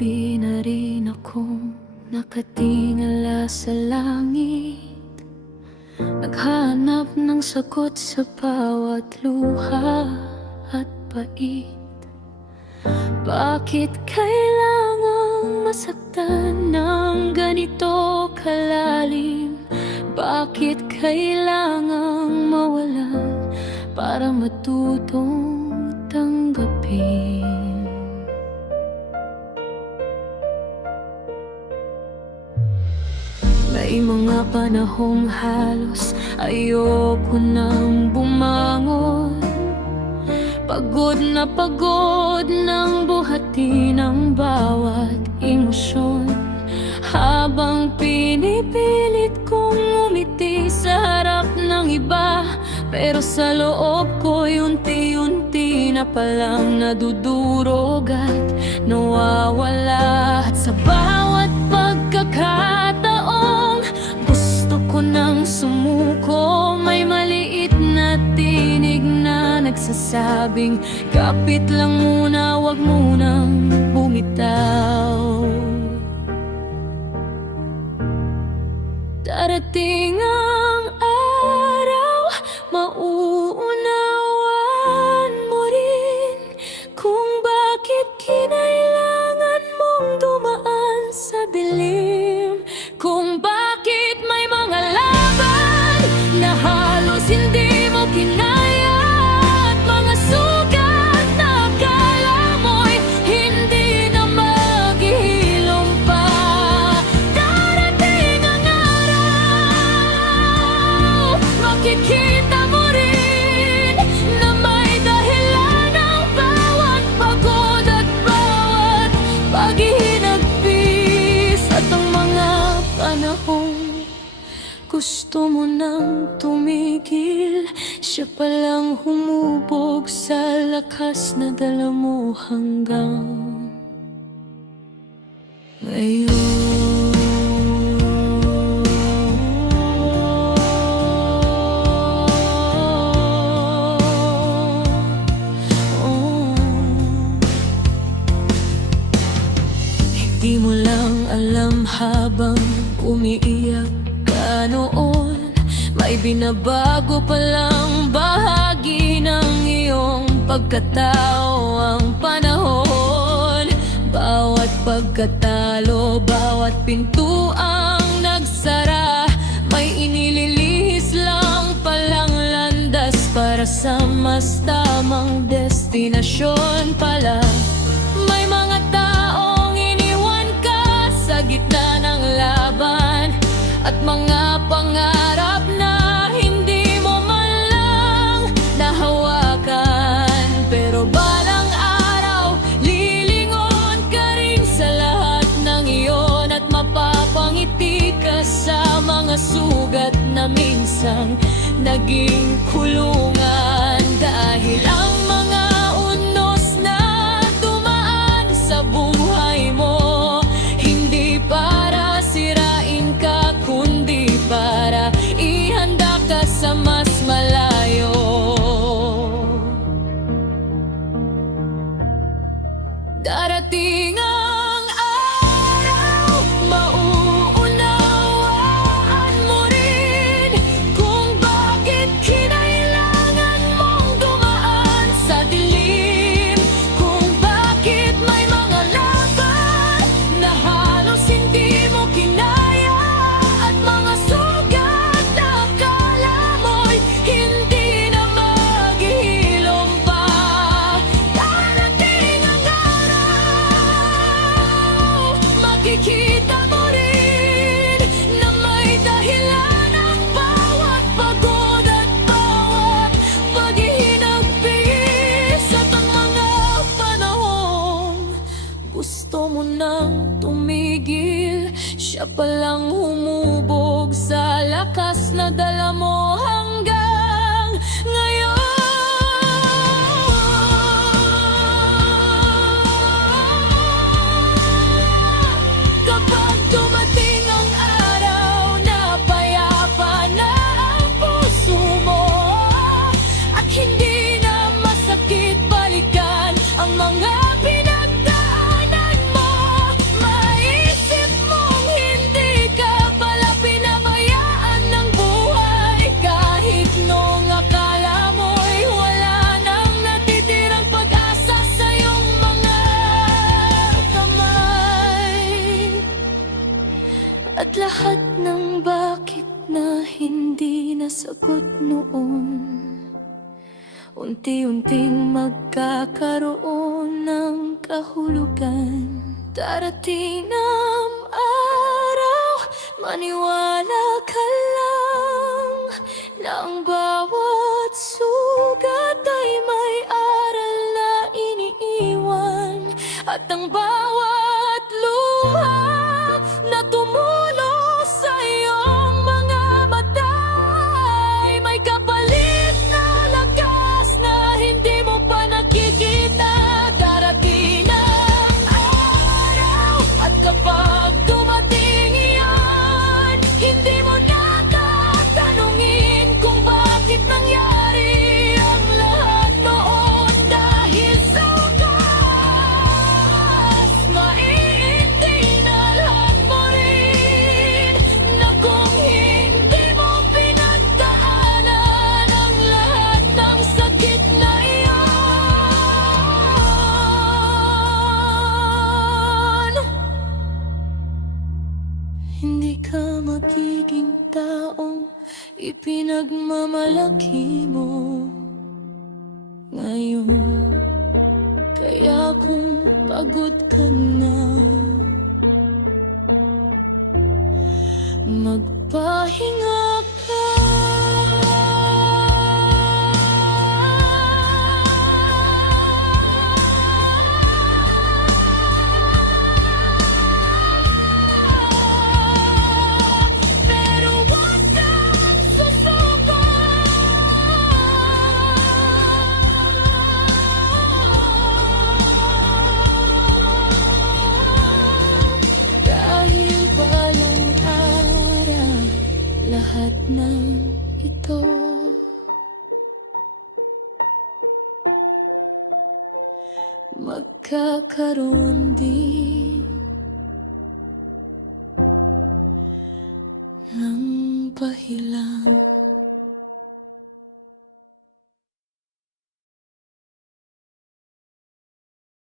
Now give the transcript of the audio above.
gabi na rin akong nakatingala sa langit, naghanap ng sagot sa bawat luha at pait. Bakit kailangang masaktan ng ganito kalalim? Bakit kailangang mawalan para matutong tanggapin? May mga panahong halos ayoko nang bumangon. Pagod ng buhatin ang bawat emosyon, habang pinipilit kong umiti sa harap ng iba. Pero sa loob ko'y unti-unti na palang nadudurog at nawawala. At sa bawat pagkakataong gusto ko nang sumuko, may maliit na tinig na nagsasabing, kapit lang muna, wag munang bumitaw. Darating ang araw, mauunawaan mo rin kung bakit kinailangan mong dumaan sa dilim, kung bakit may mga laban na halos hindi mo kinaya, at mga sugat na akala mo'y hindi na maghihilom pa. Darating ang araw, makikita mo rin na may dahilan ang bawat pagod at bawat paghihinagpis. At ang mga panahong gusto mo nang tumigil, siya palang humubog sa lakas na dala mo hanggang ngayon. Di mo lang alam habang umiiyak ka noon, may binabago palang bahagi ng iyong pagkatao ang panahon. Bawat pagkatalo, bawat pintuang nagsara, may inililihis lang palang landas para sa mas tamang destinasyon pala. May mga taong iniwan ka sa gitna ng laban, at mga pangarap na hindi mo man lang nahawakan. Pero balang araw, lilingon ka rin sa lahat ng iyon, at mapapangiti ka sa mga sugat na minsang naging kulungan. Dahil ang mga unos na dumaan sa buhay mo, hindi para sirain ka, kundi para ihanda ka sa mas malayo. Darating ang araw, mauunawaan mo rin kung bakit kinailangan mong dumaan sa dilim, kung bakit may mga laban na halos hindi mo kinaya, at mga sugat na akala mo'y hindi na maghihilom pa. Darating ang araw, makikita mo rin na may dahilan ang bawat pagod at bawat paghihinagpis. At ang mga panahong gusto mo nang tumigil, siya palang humubog sa lakas na dala mo hanggang ngayon. Kapag dumating ang araw na payapa na ang puso mo, at hindi na masakit balikan ang mga pinagdaanan mo, At lahat ng bakit na hindi nasagot noon, unti-unting magkakaroon ng kahulugan. Darating ang araw, maniwala ka lang, na ang bawat sugat ay may aral na iniiwan. At ang bawat luha na tumulo sa iyong mga mata ay may kapalit na lakas na hindi mo pa nakikita. Darating ang araw, at kapag dumating iyan, hindi mo na tatanungin kung bakit nangyari ang lahat noon. Dahil sa wakas, maiintindihan mo rin na kung hindi mo pinagdaanan ang lahat ng sakit na iyon, hindi ka magiging taong ipinagmamalaki mo ngayon. Kaya kung pagod ka na, magpahinga ka. Pero huwag kang susuko. Dahil balang araw, lahat ng ito magkakaroon din ng pahilan.